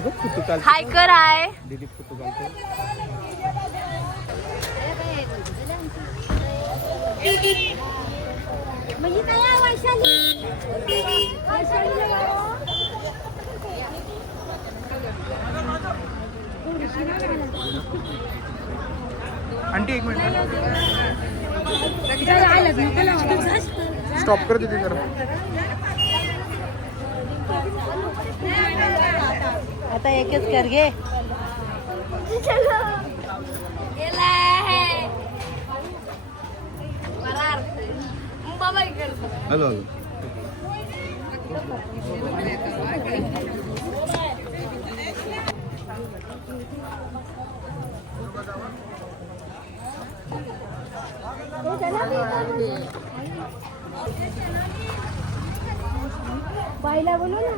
हाय कर हाय. दीदी फोटो काढतो. म्हणजे काय वैशाली आंटी एक मिनिट स्टॉप कर दीदी जरा. आता एकच कर घे. Hello hello. बाईला बोलू ना.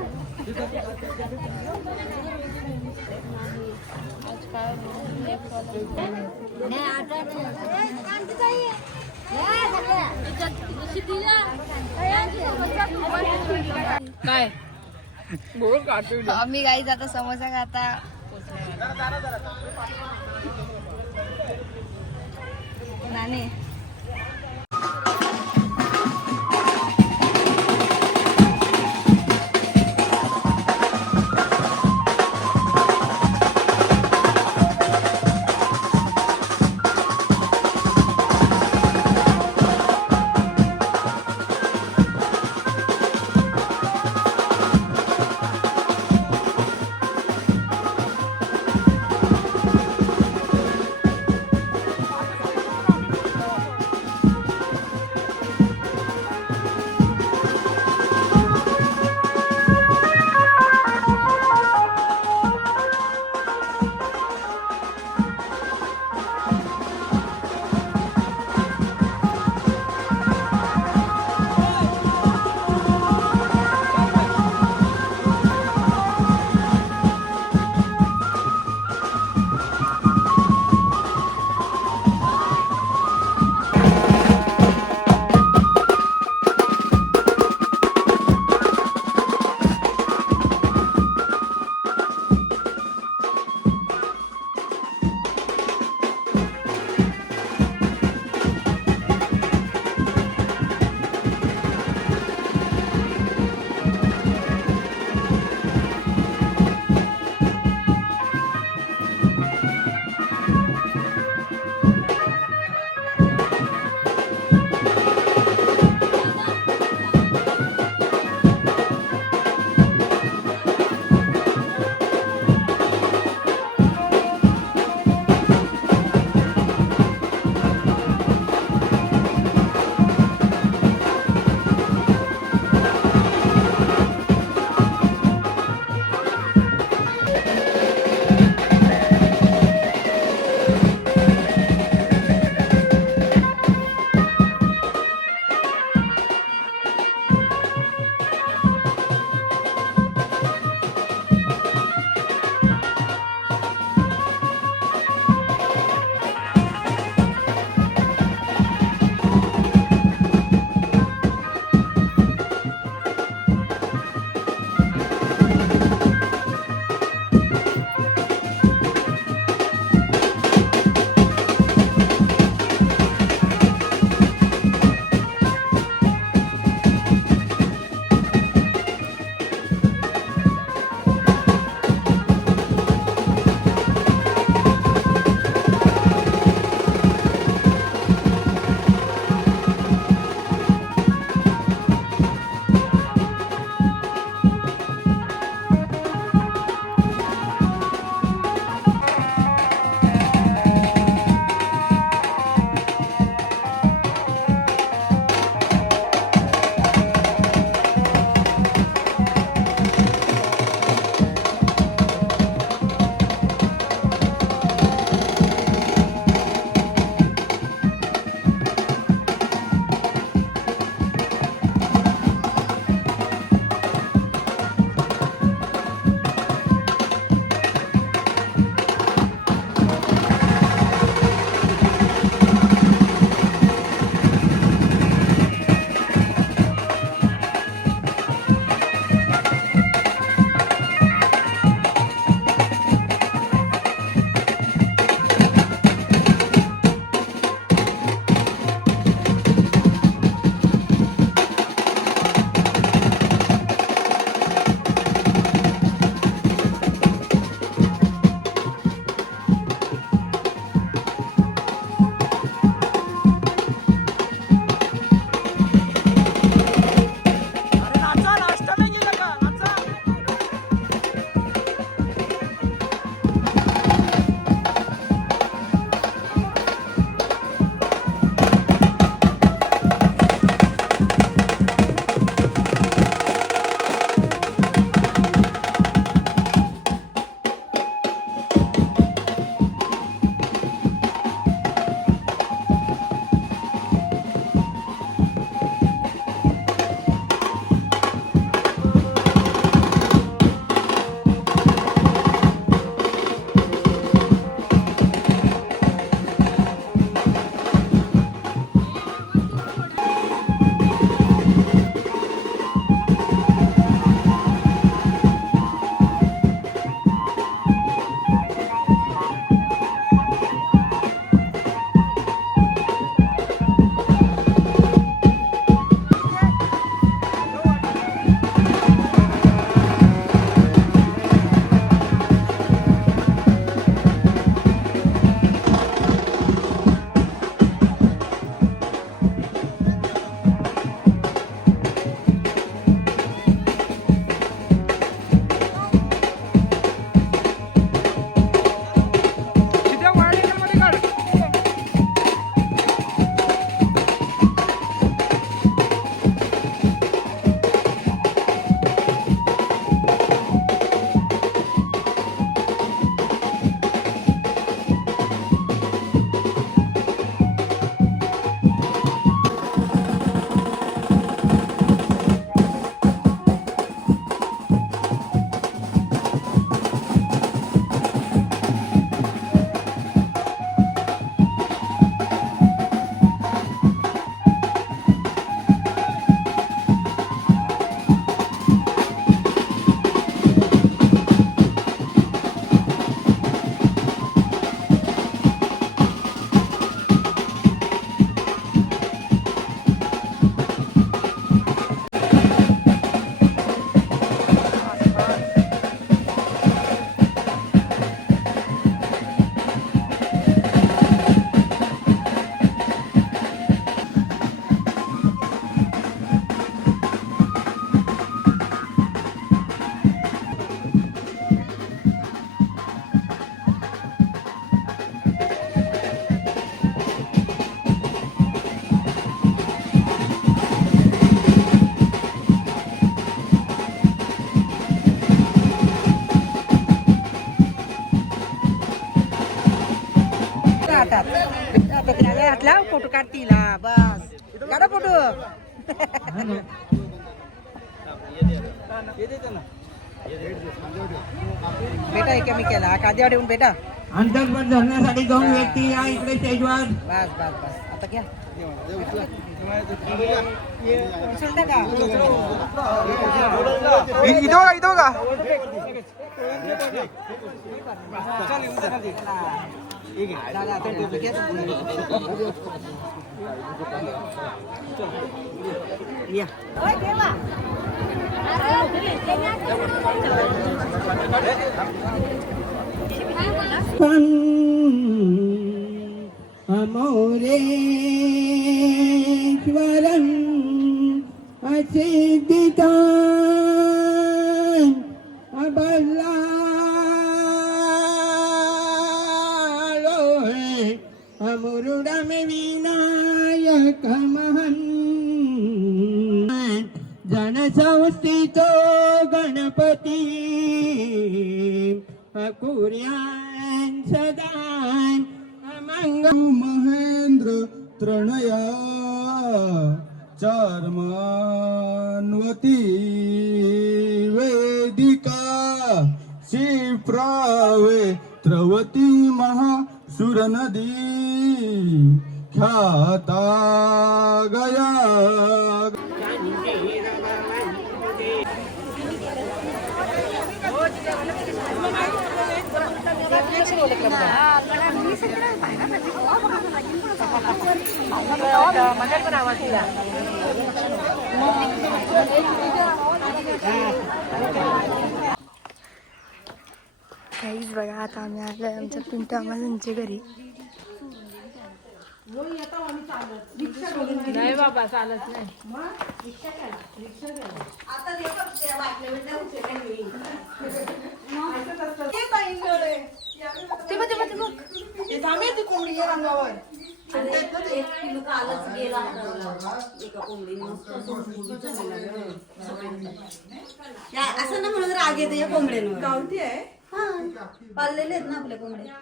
काय बोल काढतो. आम्ही गाईच आता समोसा खाता. नाने हातात हातला फोटो काढतील हा बस काढा फोटो बेटा एकमेकाला कांदे वाढवून बेटा अंतर्गत धरण्यासाठी 2 व्यक्ती या इकडे स्टेजवर. बस बस बस आता घ्या उचलता का इथं बघा दादा, आता टोपी घ्या. या अमोरेश्वरं असिद्धितान् अबलालोहे अमुरुडमे विनायकमहन् जनसंस्थितो गणपती अकुर्यान् सदान् महेंद्र त्रणया चार्मान्वती वेदिका शिप्रावे त्रवती महासुरनदी ख्याता गया काहीच बघा आता आम्ही आलोय आमच्या पिंटू आम्हाला घरी. नाही बाबा चालत नाही. असं ना म्हणून राग येतो या कोंबड्यांवर. गावठी आहे पाळलेले आहेत ना आपल्या कोंबड्या.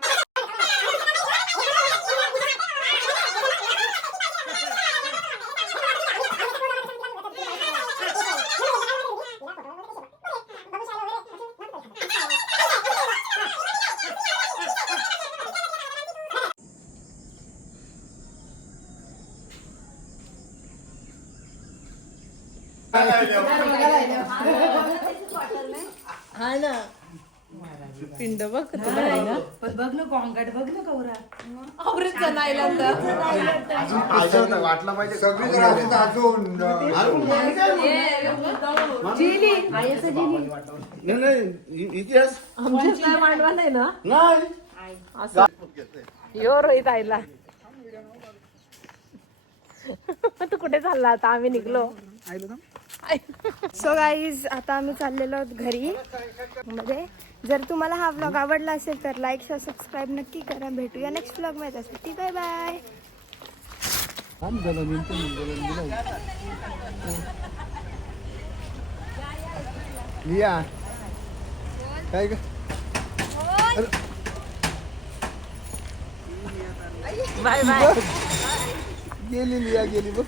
हा ना पिंड बघ तुला आहे ना. बघ ना गोंगाट बघ ना कवरा आवरेज जनायला वाटला पाहिजे सगळी जरा अजून इतिहास आमची काय मांडवा नाही ना. असं यो रोहित आईला तू कुठे चालला आता. आम्ही निघलो. सो गाईज आता आम्ही चाललेलो आहोत घरी मध्ये. जर तुम्हाला हा व्लॉग आवडला असेल तर लाईक शेअर सबस्क्राईब नक्की करा. भेटूया नेक्स्ट व्लॉग मध्ये. त्यासाठी बाय बाय. लिया काय ग बाय बाय. गेली लिया गेली बघ.